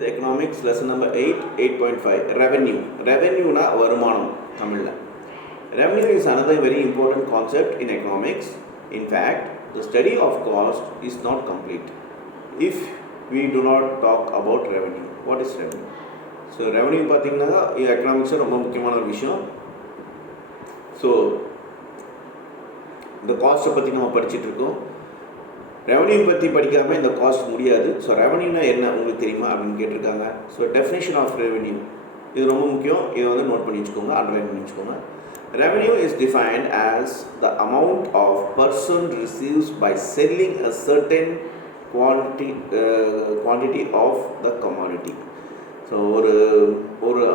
Economics lesson number 8, 8.5 revenue. Revenue na varumanam Tamil. Revenue is another very important concept in economics. In fact, the study of cost is not complete if we do not talk about revenue. What is revenue? So revenue pathina economics romba mukkiyamaana oru vishayam. So the cost பத்தி நம்ம படிச்சிட்டு இருக்கோம். Revenue பற்றி படிக்காமல் இந்த cost முடியாது. So ரெவன்யூனா என்ன உங்களுக்கு தெரியுமா அப்படின்னு கேட்டிருக்காங்க. ஸோ டெஃபினேஷன் ஆஃப் ரெவன்யூ இது ரொம்ப முக்கியம். இதை வந்து நோட் பண்ணி வச்சுக்கோங்க, அண்டர்லைன் பண்ணி வச்சுக்கோங்க. Revenue is defined as the amount of person receives by selling a certain quantity of the commodity. So ஒரு ஒரு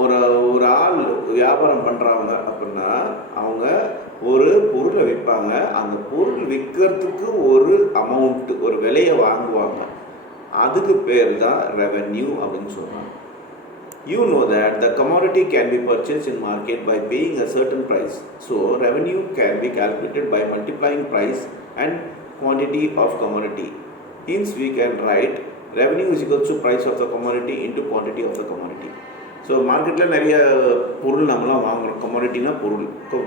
ஒரு ஒரு ஆள் வியாபாரம் பண்ணுறாங்க அப்படின்னா அவங்க ஒரு பொருளை விற்பாங்க. அந்த பொருள் விற்கிறதுக்கு ஒரு அமௌண்ட்டு, ஒரு விலையை வாங்குவாங்க. அதுக்கு பேர் தான் ரெவென்யூ அப்படின்னு சொல்கிறாங்க. You know that the commodity can be purchased in market by paying a certain price. So revenue can be calculated by multiplying price and quantity of commodity. Hence we can write revenue is equal to price of the commodity into quantity of the commodity. So மார்க்கெட்டில் நிறைய பொருள் நம்மளாம் வாங்குகிறோம். கமாடிட்டினா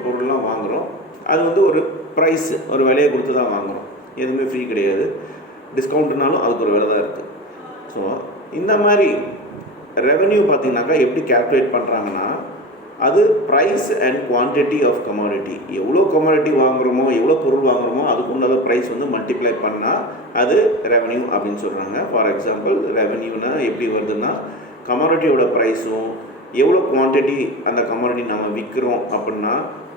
பொருள்லாம் வாங்குகிறோம். அது வந்து ஒரு ப்ரைஸு, ஒரு விலையை கொடுத்து தான் வாங்குகிறோம். எதுவுமே ஃப்ரீ கிடையாது. டிஸ்கவுண்ட்னாலும் அதுக்கு ஒரு விலை தான் இருக்குது. ஸோ இந்த மாதிரி ரெவென்யூ பார்த்திங்கனாக்கா எப்படி கேல்குலேட் பண்ணுறாங்கன்னா, அது price and quantity of commodity. எவ்வளோ கமாடிட்டி வாங்குகிறோமோ, எவ்வளோ பொருள் வாங்குகிறோமோ அதுக்கு உண்டாத ப்ரைஸ் வந்து மல்டிப்ளை பண்ணால் அது ரெவென்யூ அப்படின்னு சொல்கிறாங்க. ஃபார் எக்ஸாம்பிள் ரெவென்யூனா எப்படி வருதுன்னா, கமாடிட்டியோட ப்ரைஸும் எவ்வளோ குவான்டிட்டி அந்த கமாடிட்டி நம்ம விற்கிறோம் அப்படின்னா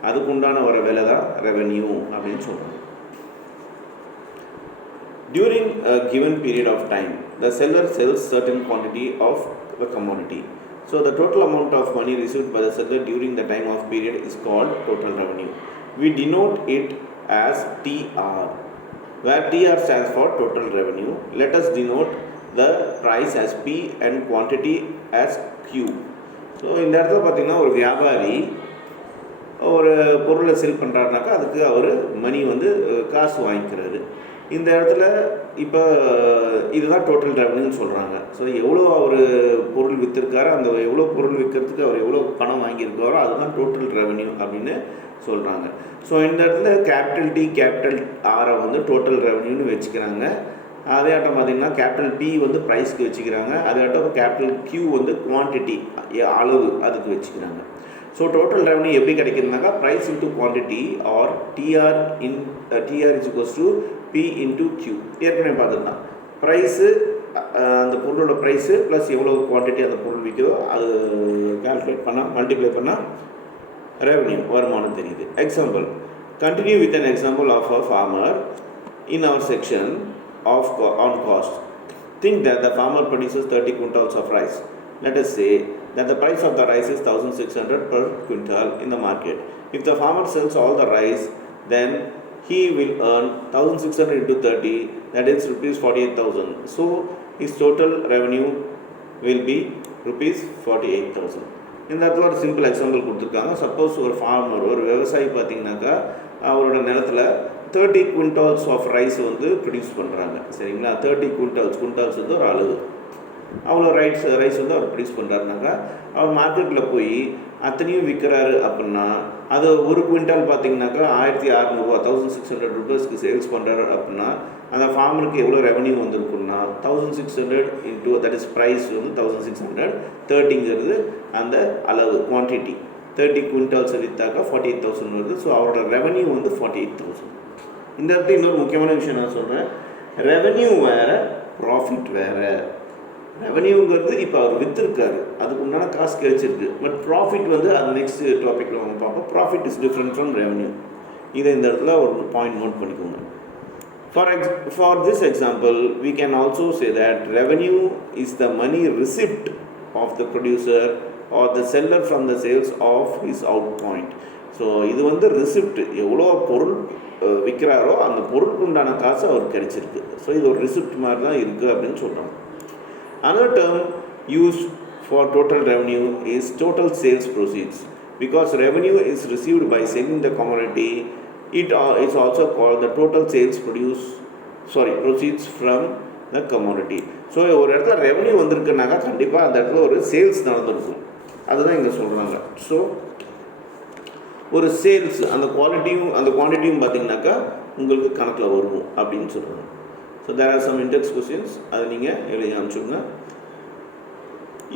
அதுக்கு உண்டான ஒரு விலை தான் ரெவென்யூ அப்படின்னு சொல்கிறோம். During a given period of time, the seller sells certain quantity of the commodity. So the total amount of money received by the seller during the time of period is called total revenue. We denote it as TR, where TR stands for total revenue. Let us denote the price as P and quantity as Q. So இந்த இடத்துல பார்த்திங்கன்னா ஒரு வியாபாரி ஒரு பொருளை செல் பண்ணுறாருனாக்கா அதுக்கு அவர் மணி வந்து காசு வாங்கிக்கிறாரு. இந்த இடத்துல இப்போ இதுதான் டோட்டல் ரெவன்யூன்னு சொல்கிறாங்க. ஸோ எவ்வளோ அவர் பொருள் விற்றுருக்காரோ, அந்த எவ்வளோ பொருள் விற்கிறதுக்கு அவர் எவ்வளோ பணம் வாங்கியிருக்காரோ அதுதான் டோட்டல் ரெவன்யூ அப்படின்னு சொல்கிறாங்க. ஸோ இந்த இடத்துல கேபிட்டல் டி கேபிட்டல் ஆரை வந்து டோட்டல் ரெவன்யூன்னு வச்சுக்கிறாங்க. அதே ஆட்டம் பார்த்திங்கன்னா கேபிட்டல் பி வந்து ப்ரைஸ்க்கு வச்சுக்கிறாங்க. அதே ஆட்டம் கேபிட்டல் கியூ வந்து குவான்டிட்டி, அளவு, அதுக்கு வச்சுக்கிறாங்க. ஸோ டோட்டல் ரெவன்யூ எப்படி கிடைக்குதுனாக்கா price into quantity or TR is equals to P into Q. ஏற்கனவே பார்த்துருந்தான் ப்ரைஸு, அந்த பொருளோட ப்ரைஸு ப்ளஸ் எவ்வளோ குவான்டிட்டி அந்த பொருள் விற்கிறதோ அது கால்குலேட் பண்ணால் மல்டிப்ளை பண்ணால் ரெவன்யூ வருமானம் தெரியுது. Example, continue with an example of a farmer in our section on cost. Think that the farmer produces 30 quintals of rice. Let us say that the price of the rice is 1600 per quintal in the market. If the farmer sells all the rice, then he will earn 1600 into 30, that is rupees 48,000. So his total revenue will be rupees 48,000. இந்த இடத்துல ஒரு simple example கொடுத்துருக்காங்க. Suppose ஒரு farmer, ஒரு விவசாயி பார்த்திங்கனாக்கா அவரோட நிலத்தில் 30 குவிண்டால்ஸ் ஆஃப் ரைஸ் வந்து ப்ரொடியூஸ் பண்ணுறாங்க. சரிங்களா? 30 குவிண்டால்ஸ் வந்து ஒரு அளவு, அவ்வளோ ரைஸ் வந்து அவர் ப்ரொடியூஸ் பண்ணுறாருனாக்கா அவர் மார்க்கெட்டில் போய் அத்தனையும் விற்கிறாரு அப்படின்னா அது ஒரு குவிண்டால் பார்த்திங்கனாக்கா 1600 1600 ருபீஸ்க்கு சேல்ஸ் பண்ணுறாரு அப்படின்னா அந்த ஃபார்மருக்கு எவ்வளோ ரெவன்யூ வந்திருக்குன்னா 1600 இன்ட்டு தட் இஸ் ப்ரைஸ் வந்து 1600, 30ங்கிறது அந்த அளவு குவான்டிட்டி. 30 குவிண்டால்ஸ் விற்றாக்கா 48,000 வருது. ஸோ அவரோட ரெவன்யூ வந்து 48,000. இந்த இடத்துல இன்னொரு முக்கியமான விஷயம் நான் சொல்கிறேன். ரெவன்யூ வேறு, ப்ராஃபிட் வேறு. ரெவன்யூங்கிறது இப்போ அவர் விற்றுருக்காரு, அதுக்கு உண்டான காசு கிடைச்சிருக்கு. பட் ப்ராஃபிட் வந்து அது நெக்ஸ்ட் டாப்பிக்கில் அவங்க பார்ப்போம். Profit is different from revenue. இதை இந்த இடத்துல ஒரு பாயிண்ட் நோட் பண்ணிக்கோங்க. For this example, we can also say that revenue is the money receipt of the producer or the seller from the sales of his outpoint. So இது வந்து receipt, எவ்வளோ பொருள் விற்கிறாரோ அந்த பொருளுக்கு உண்டான காசு அவருக்கு கிடைச்சிருக்கு. ஸோ இது ஒரு ரிசிப்ட் மாதிரி தான் இருக்குது அப்படின்னு சொல்கிறாங்க. Another term used for total revenue is total sales proceeds. Because revenue is received by selling the commodity, it is also called the total sales proceeds from the commodity. So ஒரு இடத்துல revenue வந்திருக்குனாக்கா கண்டிப்பாக அந்த இடத்துல ஒரு sales நடந்திருக்கும், அதுதான் இங்கே சொல்கிறாங்க. ஸோ ஒரு சேல்ஸ் அந்த குவான்டிட்டியும் பார்த்தீங்கன்னாக்கா உங்களுக்கு கணக்கில் வரும் அப்படின்னு சொல்கிறாங்க. So there are some index questions, அதை நீங்கள் எழுதி அனுப்பிச்சுடுங்க.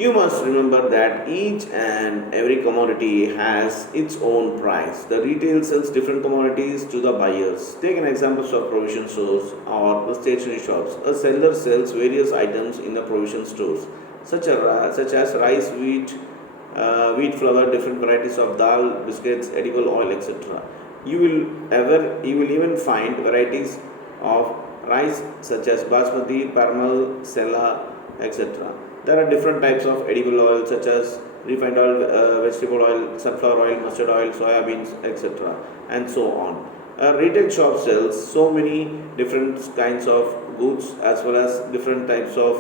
You must remember that each and every commodity has its own price. The retail sells different commodities to the buyers. Take an example of provision stores or the stationery shops. A seller sells various items in the provision stores, such as rice, wheat flour, different varieties of dal, biscuits, edible oil, etc. You will even find varieties of rice such as basmati, parmal, sela, etc. There are different types of edible oil such as refined oil, vegetable oil, sunflower oil, mustard oil, soya beans, etc. and so on. A retail shop sells so many different kinds of goods as well as different types of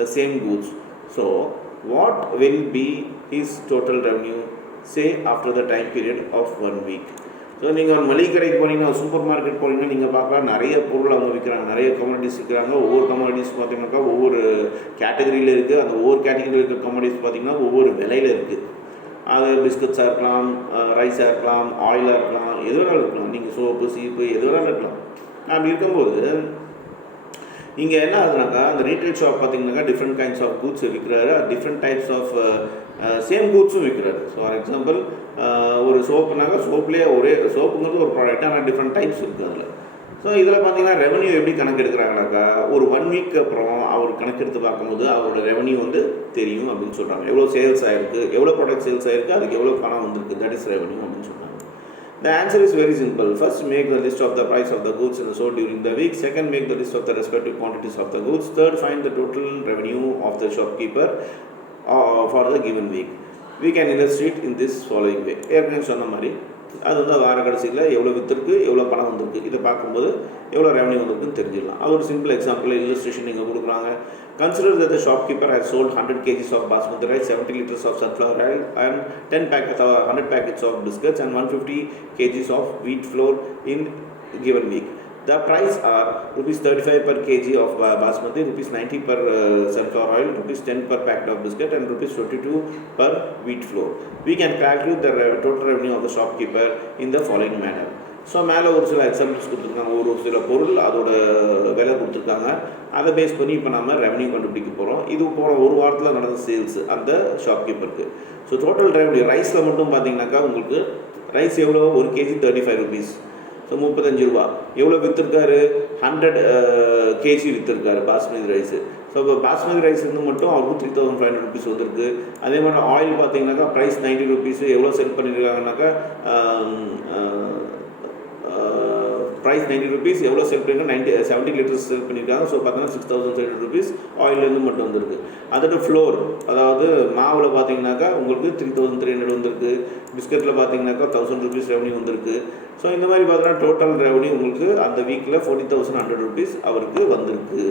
the same goods. So, what will be his total revenue, say after the time period of 1 week? So நீங்கள் ஒரு மளிகை கடைக்கு போனீங்கன்னா, super market போனீங்கன்னா நீங்கள் பார்க்கலாம் நிறைய பொருள் அவங்க விற்கிறாங்க, நிறைய கமோடிட்டிஸ் விற்கிறாங்க. ஒவ்வொரு கமோடிட்டிஸ் பார்த்திங்கனாக்கா ஒவ்வொரு கேட்டகரியில் இருக்குது. அந்த ஒவ்வொரு கேட்டகரியில் இருக்கிற கமோடிட்டிஸ் பார்த்திங்கன்னா ஒவ்வொரு விலையில் இருக்குது. அது பிஸ்கட்ஸாக இருக்கலாம், ரைஸாக இருக்கலாம், ஆயிலாக இருக்கலாம், எது வேணாலும் இருக்கலாம். நீங்கள் சோப்பு, சீப்பு எது வேணாலும் இருக்கலாம். அப்படி இருக்கும்போது இங்கே என்ன ஆகுதுனாக்கா, அந்த ரீட்டைல் ஷாப் பார்த்திங்கனாக்கா டிஃப்ரெண்ட் கைண்ட்ஸ் ஆஃப் கூட்ஸ் விற்கிறாரு, டிஃப்ரெண்ட் டைப்ஸ் ஆஃப் சேம் கூட்ஸும் விற்கிறாரு. ஸோ ஃபார் எக்ஸாம்பிள் ஒரு சோப்புனாக்கா சோப்புலேயே ஒரே சோப்புங்கிறது ஒரு ப்ராடக்ட், ஆனால் டிஃப்ரெண்ட் டைப்ஸ் இருக்குது அதில். ஸோ இதில் பார்த்தீங்கன்னா ரெவன்யூ எப்படி கணக்கு எடுக்கிறாங்கனாக்கா, ஒரு 1 வீக் அப்புறம் அவர் கணக்கெடுத்து பார்க்கும்போது அவரோட ரெவன்யூ வந்து தெரியும் அப்படின்னு சொல்கிறாங்க. எவ்வளோ சேல்ஸ் ஆகிருக்கு, எவ்வளோ ப்ராடக்ட் சேல்ஸ் ஆகிருக்கு, அதுக்கு எவ்வளோ பணம் வந்திருக்கு, தட் இஸ் ரெவன்யூ அப்படின்னு சொல்கிறாங்க. The answer is very simple. First, make the list of the price of the goods in the store during the week. Second, make the list of the respective quantities of the goods. Third, find the total revenue of the shopkeeper for the given week. We can illustrate in this following way. ஏற்கனவே சொன்ன மாதிரி அது வந்து வார கடைசியில் எவ்வளோ விற்றுருக்கு, எவ்வளோ பணம் வந்திருக்கு, இதை பார்க்கும்போது எவ்வளோ ரெவன்யூ வந்திருக்குன்னு தெரிஞ்சிடலாம். அது ஒரு சிம்பிள் எக்ஸாம்பிள் இல்லுஸ்ட்ரேஷன் நீங்கள் கொடுக்குறாங்க. Consider that the shopkeeper has sold 100 kgs of basmati rice, 70 liters of sunflower oil, and 100 packets of biscuits, and 150 kgs of wheat flour in given week. The price are rupees 35 per kg of basmati, rupees 90 per sunflower oil, rupees 10 per packet of biscuit, and rupees 22 per wheat flour. We can calculate the total revenue of the shopkeeper in the following manner. So மேலே ஒரு சில examples கொடுத்துருக்காங்க, ஒரு சில பொருள் அதோட விலை கொடுத்துருக்காங்க. அதை பேஸ் பண்ணி இப்போ நம்ம ரெவன்யூ கண்டுபிடிக்க போகிறோம். இது போன ஒரு வாரத்தில் நடந்த சேல்ஸ் அந்த ஷாப்கீப்பருக்கு. ஸோ டோட்டல் ரெவன்யூ ரைஸில் மட்டும் பார்த்தீங்கன்னாக்கா உங்களுக்கு ரைஸ் எவ்வளோ, 1 kg 35 rupees, ஸோ 35 ரூபா. எவ்வளோ விற்றுருக்காரு, 100 kg விற்றுருக்காரு பாஸ்மதி ரைஸு. ஸோ இப்போ பாஸ்மதி ரைஸ் வந்து மட்டும் அவருக்கு 3500 rupees வந்திருக்கு. அதே மாதிரி ஆயில் பார்த்தீங்கன்னாக்கா ப்ரைஸ் 90 rupees, எவ்வளோ செல் பண்ணியிருக்காங்கனாக்கா ப்ரைஸ் 90 rupees, எவ்வளோ செல் பண்ணியிருக்காங்க 70 liters செல் பண்ணியிருக்காங்க. ஸோ பார்த்தீங்கன்னா 6300 rupees ஆயிலேருந்து மட்டும் வந்திருக்கு. அதோட ஃப்ளோர், அதாவது மாவில் பார்த்தீங்கன்னாக்கா உங்களுக்கு 3300 வந்திருக்கு. பிஸ்கட்டில் பார்த்தீங்கன்னாக்கா 1000 rupees ரெவன்யூ வந்திருக்கு. ஸோ இந்த மாதிரி பார்த்தீங்கன்னா டோட்டல் ரெவன்யூ உங்களுக்கு அந்த வீக்கில் 40,100 rupees அவருக்கு வந்திருக்கு.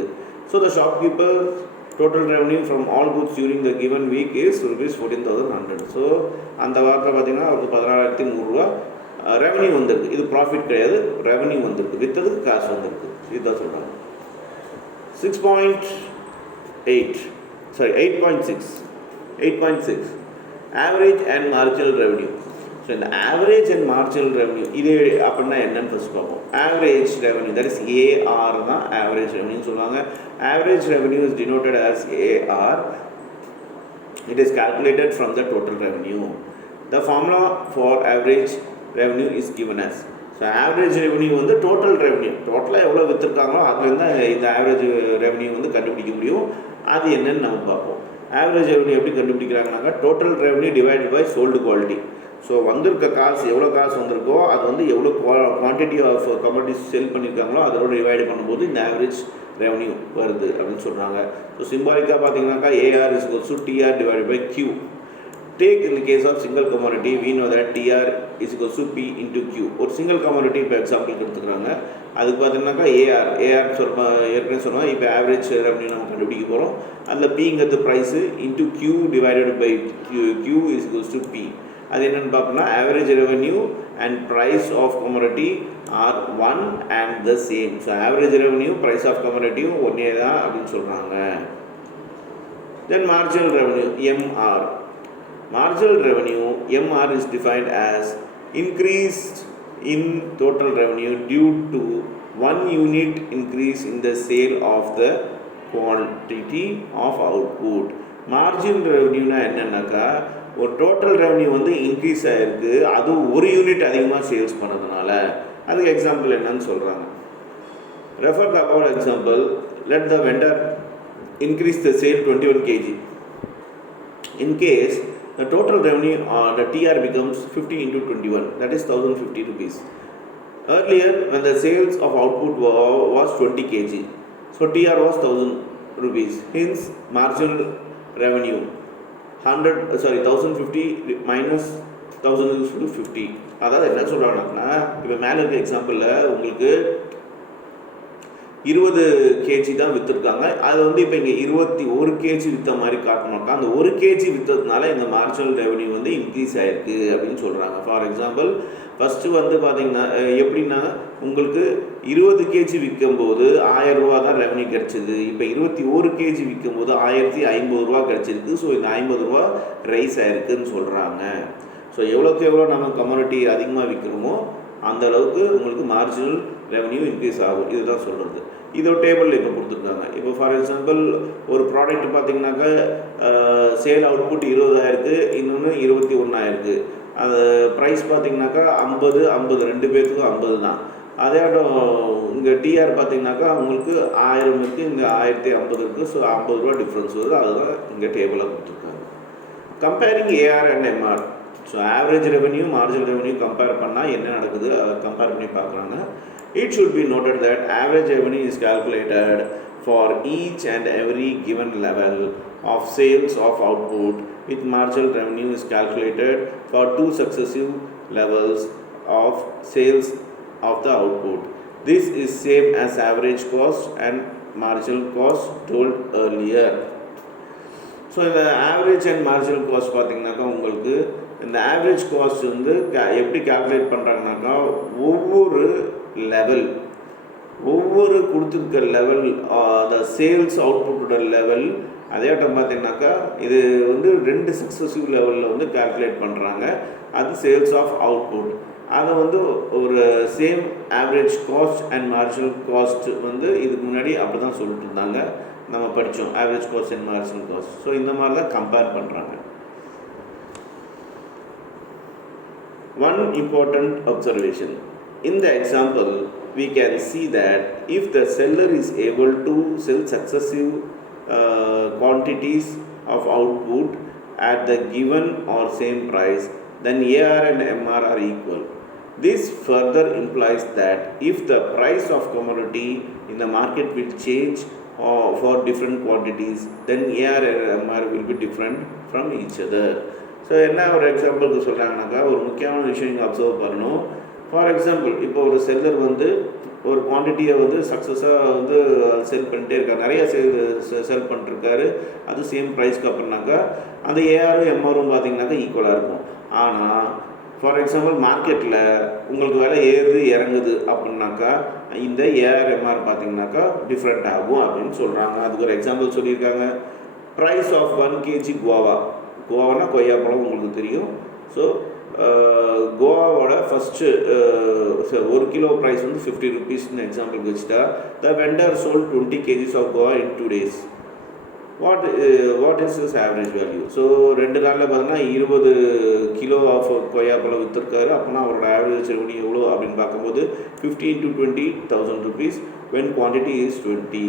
So the shopkeeper total revenue from all goods during the given week is rupees 14,100. So அந்த வாரத்தில் பார்த்தீங்கன்னா அவருக்கு 16,100 ரூபா ரெவன்யூ வந்திருக்கு. இது ப்ராஃபிட் கிடையாது, ரெவன்யூ வந்திருக்கு, விற்றதுக்கு காசு வந்திருக்கு. இதுதான் சொல்கிறாங்க. 8.6 average and marginal revenue. So இந்த ஆவரேஜ் அண்ட் மார்ஜினல் ரெவன்யூ இது அப்படின்னா என்னன்னு ஃபஸ்ட் பார்ப்போம். Average revenue, that is AR தான் ஆவரேஜ் ரெவன்யூன்னு சொல்லுவாங்க. Average revenue is denoted as AR. It is calculated from the total revenue. The formula for average revenue is given as. So average revenue வந்து total revenue, டோட்டலாக எவ்வளோ விற்றுருக்காங்களோ அதுலேருந்து இந்த average revenue வந்து கண்டுபிடிக்க முடியும். அது என்னன்னு நம்ம பார்ப்போம். ஆவரேஜ் ரெவன்யூ எப்படி கண்டுபிடிக்கிறாங்கனாக்கா total revenue divided by sold quality. So வந்திருக்க காசு எவ்வளோ காசு வந்திருக்கோ அது வந்து எவ்வளோ குவான்டிட்டி ஆஃப் கமோடிட்டிஸ் செல் பண்ணியிருக்காங்களோ அதோட டிவைடு பண்ணும்போது இந்த ஆவரேஜ் ரெவன்யூ வருது அப்படின்னு சொல்கிறாங்க. ஸோ சிம்பாலிக்காக பார்த்தீங்கன்னாக்கா AR is equals to TR divided by Q. Take in the case of single commodity, we know that TR is equals to P into Q. ஒரு single commodity இப்போ example எடுத்துக்கிறாங்க. அதுக்கு பார்த்தீங்கன்னாக்கா AR ஏற்கனவே சொன்னால் இப்போ ஆவரேஜ் ரெவன்யூ நம்ம கண்டுபிடிக்க போகிறோம். அதில் Pங்கிறது price into Q divided by Q is equals to P. அது என்னென்னு பார்ப்போம்னா average revenue and price of commodity are one and the same. So average revenue price of கமோடிட்டியும் ஒன்றே தான் அப்படின்னு சொல்கிறாங்க. Then marginal revenue, MR. Marginal revenue, MR, is defined as increase in total revenue due to 1 unit increase in the sale of the quantity of output. Margin revenue என்னன்னாக்கா ஒரு total revenue வந்து increase ஆகிருக்கு, அது ஒரு unit அதிகமாக sales பண்ணதுனால. அதுக்கு example என்னன்னு சொல்கிறாங்க. Refer the above example. Let the vendor increase the sale 21 kg. In case the total revenue the TR becomes 50 into 21, that is 1050 rupees. Earlier when the sales of output was 20 kg, so TR was 1000 rupees. Hence marginal revenue 1050 minus 1000 is 50. அதாவது என்ன சொல்கிறாங்கன்னா, இப்போ மேலே இருக்க எக்ஸாம்பிளில் உங்களுக்கு 20 KG தான் விற்றுருக்காங்க. அது வந்து இப்போ இங்கே 21 கேஜி விற்ற மாதிரி காட்டணும்க்கா. அந்த 1 கேஜி விற்றதுனால இந்த மார்ஜினல் ரெவன்யூ வந்து இன்க்ரீஸ் ஆகிருக்கு அப்படின்னு சொல்கிறாங்க. ஃபார் எக்ஸாம்பிள் ஃபஸ்ட்டு வந்து பார்த்திங்கன்னா எப்படின்னா, உங்களுக்கு 20 கேஜி விற்கும்போது 1000 ரூபா தான் ரெவன்யூ கிடச்சிது. இப்போ 21 கேஜி விற்கும்போது 1050 ரூபா கிடச்சிருக்கு. ஸோ இந்த 50 ரூபா ரைஸ் ஆகிருக்குன்னு சொல்கிறாங்க. ஸோ எவ்வளோக்கு எவ்வளோ நம்ம கம்யூனிட்டி அதிகமாக விற்கிறோமோ அந்த அளவுக்கு உங்களுக்கு மார்ஜினல் ரெவன்யூ இன்க்ரீஸ் ஆகும். இதுதான் சொல்கிறது. இதோ டேபிளில் இப்போ கொடுத்துருக்காங்க. இப்போ ஃபார் எக்ஸாம்பிள் ஒரு ப்ராடக்ட் பார்த்திங்கனாக்கா சேல் அவுட்புட் 20,000, இன்னொன்று 21,000. அது ப்ரைஸ் பார்த்திங்கனாக்கா 50 ரெண்டு பேர்த்துக்கும் 50 தான். அதே இங்கே டிஆர் பார்த்திங்கனாக்கா உங்களுக்கு 1000 இருக்குது, இங்கே 1050 இருக்குது. ஸோ 50 ரூபா டிஃப்ரென்ஸ் வருது. அதுதான் இங்கே டேபிளாக கொடுத்துருக்காங்க. Comparing AR and MR. So average revenue marginal revenue compare பண்ணால் என்ன நடக்குது அதை கம்பேர் பண்ணி பார்க்குறாங்க. It should be noted that average revenue is calculated for each and every given level of sales of output, with marginal revenue is calculated for 2 successive levels of sales of the output. This is same as average cost and marginal cost told earlier. So இந்த average and marginal cost பார்த்திங்கனாக்கா உங்களுக்கு இந்த average cost வந்து எப்படி calculate பண்ணுறாங்கனாக்கா ஒவ்வொரு கொடுத்துருக்க level அந்த sales அவுட்புட்டோட level அதே பார்த்திங்கனாக்கா இது வந்து 2 சக்ஸஸிவ் லெவலில் வந்து கால்குலேட் பண்ணுறாங்க. அது சேல்ஸ் ஆஃப் அவுட்புட். அதை வந்து ஒரு same average cost and marginal cost வந்து இதுக்கு முன்னாடி அப்படி தான் சொல்லிட்டு இருந்தாங்க, நம்ம படித்தோம் average cost and marginal cost. So இந்த மாதிரி தான் கம்பேர் பண்ணுறாங்க. One important observation. In the example, we can see that if the seller is able to sell successive quantities of output at the given or same price, then AR and MR are equal. This further implies that if the price of commodity in the market will change for different quantities, then AR and MR will be different from each other. So என்ன ஒரு எக்ஸாம்பிளுக்கு சொல்கிறாங்கனாக்கா, ஒரு முக்கியமான விஷயம் நீங்கள் observe பண்ணணும். For example இப்போ ஒரு செல்லர் வந்து ஒரு குவான்டிட்டியை வந்து சக்ஸஸாக வந்து செல் பண்ணிட்டே இருக்காரு, நிறைய செல் பண்ணிட்டுருக்காரு. அது சேம் ப்ரைஸ்க்கு அப்புறம்னாக்கா அந்த ஏஆரும் எம்ஆரும் பார்த்திங்கனாக்கா ஈக்குவலாக இருக்கும். ஆனால் ஃபார் எக்ஸாம்பிள் மார்க்கெட்டில் உங்களுக்கு விலை ஏறுது இறங்குது அப்படின்னாக்கா இந்த ஏஆர் எம்ஆர் பார்த்திங்கனாக்கா டிஃப்ரெண்ட் ஆகும் அப்படின்னு சொல்கிறாங்க. அதுக்கு ஒரு எக்ஸாம்பிள் சொல்லியிருக்காங்க. ப்ரைஸ் ஆஃப் 1 kg கோவானா கொய்யாப்பழம் உங்களுக்கு தெரியும். ஸோ கோவாவோட ஃபஸ்ட்டு 1 கிலோ ப்ரைஸ் வந்து 50 rupeesன்னு எக்ஸாம்பிளுக்கு வச்சுட்டா, the vendor sold 20 kgs of guava in 2 days. What is is average value? So 2 நாளில் பார்த்தீங்கன்னா 20 கிலோ ஆஃப் கொய்யாப்பழம் விற்றுருக்காரு. அப்படின்னா அவரோட ஆவரேஜ் ரெவன்யூ எவ்வளோ அப்படின்னு பார்க்கும்போது 50 into 20, 1000 rupees when quantity is 20.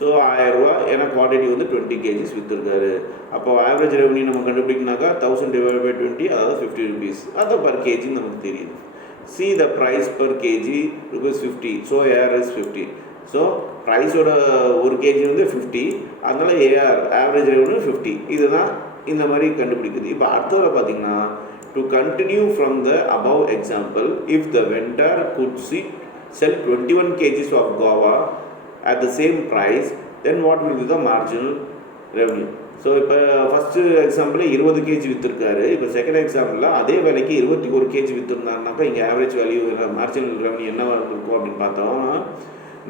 So 1000 ரூபா, ஏன்னா குவான்டிட்டி வந்து 20 kgs விற்றுருக்காரு. அப்போ ஆவரேஜ் ரெவன்யூ நம்ம கண்டுபிடிக்கனாக்கா 1000 divided by 20, அதாவது 50 rupees. அது பர் கேஜின்னு நமக்கு தெரியுது. See the price per kg rupees 50. So AR is 50. So ப்ரைஸோட 1 kg வந்து 50, அதனால AR ஆவரேஜ் ரெவன்யூ 50. இதுதான் இந்த மாதிரி கண்டுபிடிக்குது. இப்போ அடுத்தது பார்த்திங்கன்னா, to continue from the above example, if the vendor could sell 21 kgs of guava at the same price, then what will be the marginal revenue? So இப்போ ஃபஸ்ட்டு எக்ஸாம்பிளில் 20 kg விற்றுருக்காரு. இப்போ second எக்ஸாம்பிளில் அதே விலைக்கு 21 kg விற்றுருந்தாருனாக்கா இங்கே ஆவரேஜ் வேல்யூ மார்ஜினல் ரெவன்யூ என்னவாக இருக்கும் அப்படின்னு பார்த்தோம்னா,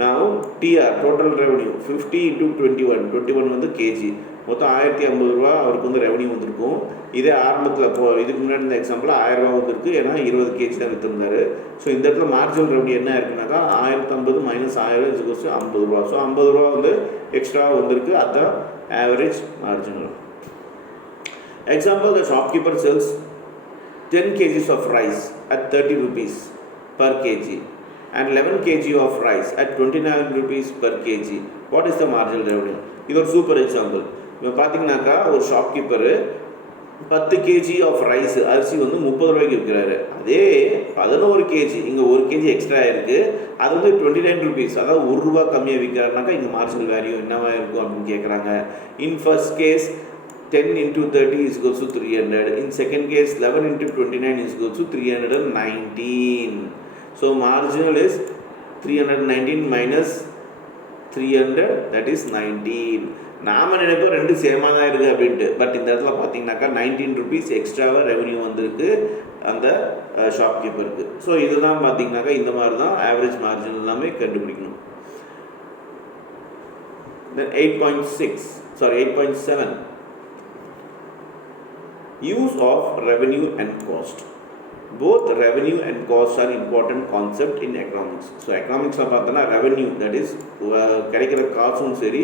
நான் டிஆர் டோட்டல் ரெவன்யூ 50 into 21 வந்து கேஜி. மொத்தம் 1050 ரூபா அவருக்கு வந்து ரெவன்யூ வந்திருக்கும். இதே ஆரம்பத்தில் இதுக்கு முன்னாடி இந்த எக்ஸாம்பிள் 1000 ரூபா வந்திருக்கு, ஏன்னா 20 கேஜி தான் விற்றுருந்தாரு. ஸோ இந்த இடத்துல மார்ஜினல் ரெவன்யூ என்ன இருக்குனாக்கா 1050 மைனஸ் 1000 இஸ் 50 ரூபா. ஸோ 50 ரூபா வந்து எக்ஸ்ட்ரா வந்திருக்கு, அதுதான் average marginal. Example, the shopkeeper sells 10 kgs of rice at 30 rupees per kg and 11 kg of rice at 29 rupees per kg. What is the marginal revenue? இது ஒரு super example. இப்போ பார்த்தீங்கன்னாக்கா ஒரு ஷாப்கீப்பரு 10 கேஜி ஆஃப் ரைஸ் அரிசி வந்து 30 ரூபாய்க்கு விற்கிறாரு. அதே 11 KG, இங்கே 1 கேஜி எக்ஸ்ட்ரா இருக்குது, அது வந்து 29 ருபீஸ், அதாவது 1 ரூபா கம்மியாக விற்கிறாருனாக்கா இங்கே மார்ஜினல் வேல்யூ என்னவா இருக்கும் அப்படின்னு கேட்குறாங்க. In first case 10 into 30 is equals to 300. In second case 11 into 29 is equals to 319. So marginal is 319 minus 300, that is 19. நாம நினைப்போம் ரெண்டு சேமாக தான் இருக்குது அப்படின்ட்டு. பட் இந்த இடத்துல பார்த்தீங்கன்னாக்கா 19 ருபீஸ் எக்ஸ்ட்ராவாக ரெவன்யூ வந்திருக்கு அந்த ஷாப்கீப்பருக்கு. ஸோ இதுதான் பார்த்தீங்கன்னாக்கா இந்த மாதிரி தான் ஆவரேஜ் மார்ஜின் எல்லாமே கண்டுபிடிக்கணும். Then 8.7 use of revenue and cost. Both revenue and cost are important concept in economics. So economics பார்த்தோன்னா revenue, that is கிடைக்கிற காசும் சரி,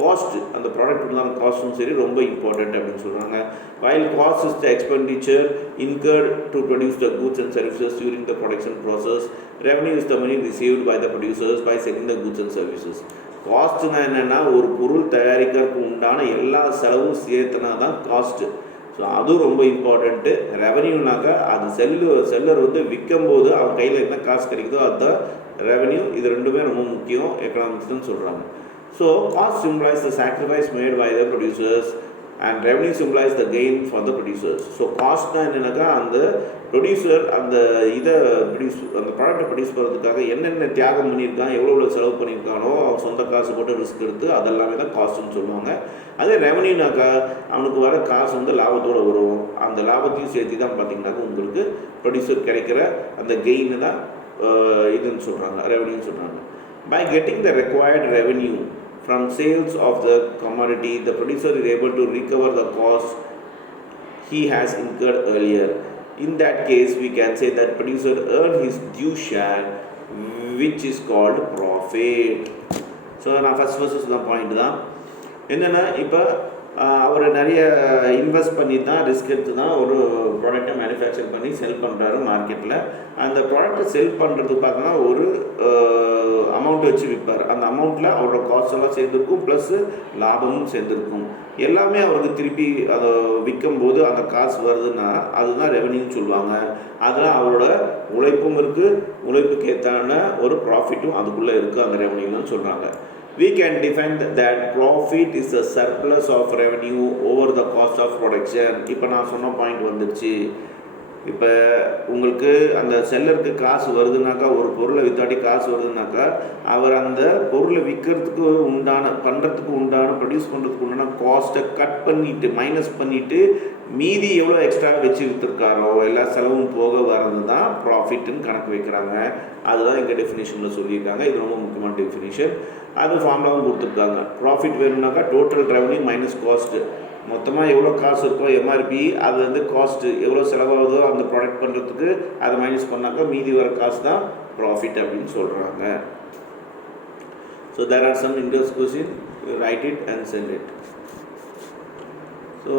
காஸ்ட் அந்த ப்ராடக்ட் உண்டான காஸ்ட்டும் சரி ரொம்ப இம்பார்ட்டண்ட் அப்படின்னு சொல்கிறாங்க. while cost is the expenditure incurred to produce the goods and services during the production process, revenue is the money received by the producers by selling the goods and services. காஸ்ட்னா என்னென்னா ஒரு பொருள் தயாரிக்கிறதுக்கு உண்டான எல்லா செலவும் சேர்த்துனா தான் காஸ்ட்டு. ஸோ அதுவும் ரொம்ப இம்பார்ட்டண்ட்டு. ரெவன்யூனாக்கா அது செல்லர் வந்து விற்கும் போது அவன் கையில் என்ன காசு கிடைக்குதோ அதுதான் ரெவன்யூ. இது ரெண்டுமே ரொம்ப முக்கியம் எக்கனாமிக்ஸ்னு சொல்கிறாங்க. So cost symbolise the sacrifice made by the producers and revenue symbolise the gain for the producers. So காஸ்ட்னா என்னென்னாக்கா அந்த ப்ரொடியூசர் அந்த அந்த ப்ராடக்டை ப்ரொடியூஸ் பண்ணுறதுக்காக என்னென்ன தியாகம் பண்ணியிருக்கான், எவ்வளோ செலவு பண்ணியிருக்கானோ, அவன் சொந்த காசு போட்டு ரிஸ்க் எடுத்து அதெல்லாமே தான் காஸ்ட்டுன்னு சொல்லுவாங்க. அதே ரெவன்யூனாக்கா அவனுக்கு வர காசு வந்து லாபத்தோடு வரும், அந்த லாபத்தையும் சேர்த்து தான் பார்த்திங்கனாக்கா உங்களுக்கு ப்ரொடியூசர் கிடைக்கிற அந்த கெயின்னு தான் இதுன்னு சொல்கிறாங்க, ரெவன்யூன்னு சொல்கிறாங்க. By getting the required revenue from sales of the commodity, the producer is able to recover the cost he has incurred earlier. In that case, we can say that producer earned his due share, which is called profit. So, நான் first தான் point தான் என்னென்னா, இப்போ அவர் நிறைய invest பண்ணி தான் risk எடுத்து தான் ஒரு ப்ராடக்டை மேனுஃபேக்சர் பண்ணி செல் பண்ணுறாரு மார்க்கெட்டில். அந்த ப்ராடக்டை செல் பண்ணுறதுக்கு பார்த்தோன்னா ஒரு அமௌண்ட் வச்சு விற்பார். அந்த அமௌண்ட்டில் அவரோட காஸ்ட் எல்லாம் சேர்ந்துருக்கும், ப்ளஸ்ஸு லாபமும் சேர்ந்துருக்கும். எல்லாமே அவருக்கு திருப்பி அதை விற்கும்போது அந்த காசு வருதுன்னா அதுதான் ரெவன்யூன்னு சொல்லுவாங்க. அதெல்லாம் அவரோட உழைப்பும் இருக்குது, உழைப்புக்கு ஏற்றான ஒரு ப்ராஃபிட்டும் அதுக்குள்ளே இருக்குது, அந்த ரெவன்யூன்னு சொல்கிறாங்க. We can define that profit is a surplus of revenue over the cost of production. இப்போ நான் சொன்ன பாயிண்ட் வந்துடுச்சு. இப்போ உங்களுக்கு அந்த செல்லருக்கு காசு வருதுனாக்கா, ஒரு பொருளை வித்தாட்டி காசு வருதுனாக்கா, அவர் அந்த பொருளை விற்கிறதுக்கு உண்டான ப்ரொடியூஸ் பண்ணுறதுக்கு உண்டான காஸ்ட்டை கட் பண்ணிவிட்டு மைனஸ் பண்ணிவிட்டு மீதி எவ்வளோ எக்ஸ்ட்ரா வச்சு விற்றுருக்காரோ எல்லா செலவும் போக வர்றது தான் ப்ராஃபிட்டுன்னு கணக்கு வைக்கிறாங்க. அதுதான் எங்கள் டெஃபினேஷனில் சொல்லியிருக்காங்க. இது ரொம்ப முக்கியமான டெஃபினேஷன். அது ஃபார்முலாவும் கொடுத்துருக்காங்க. ப்ராஃபிட் வேணும்னாக்கா டோட்டல் ரெவன்யூ மைனஸ் காஸ்ட்டு, மொத்தமாக எவ்வளோ காசு இருக்கோ எம்ஆர்பி, அது வந்து காஸ்ட்டு எவ்வளோ செலவாகுதோ அந்த ப்ராடக்ட் பண்ணுறதுக்கு அதை மைனஸ் பண்ணாக்கா மீதி வர காசு தான் ப்ராஃபிட் அப்படின்னு சொல்கிறாங்க. So there are some interest question, write it and send it. So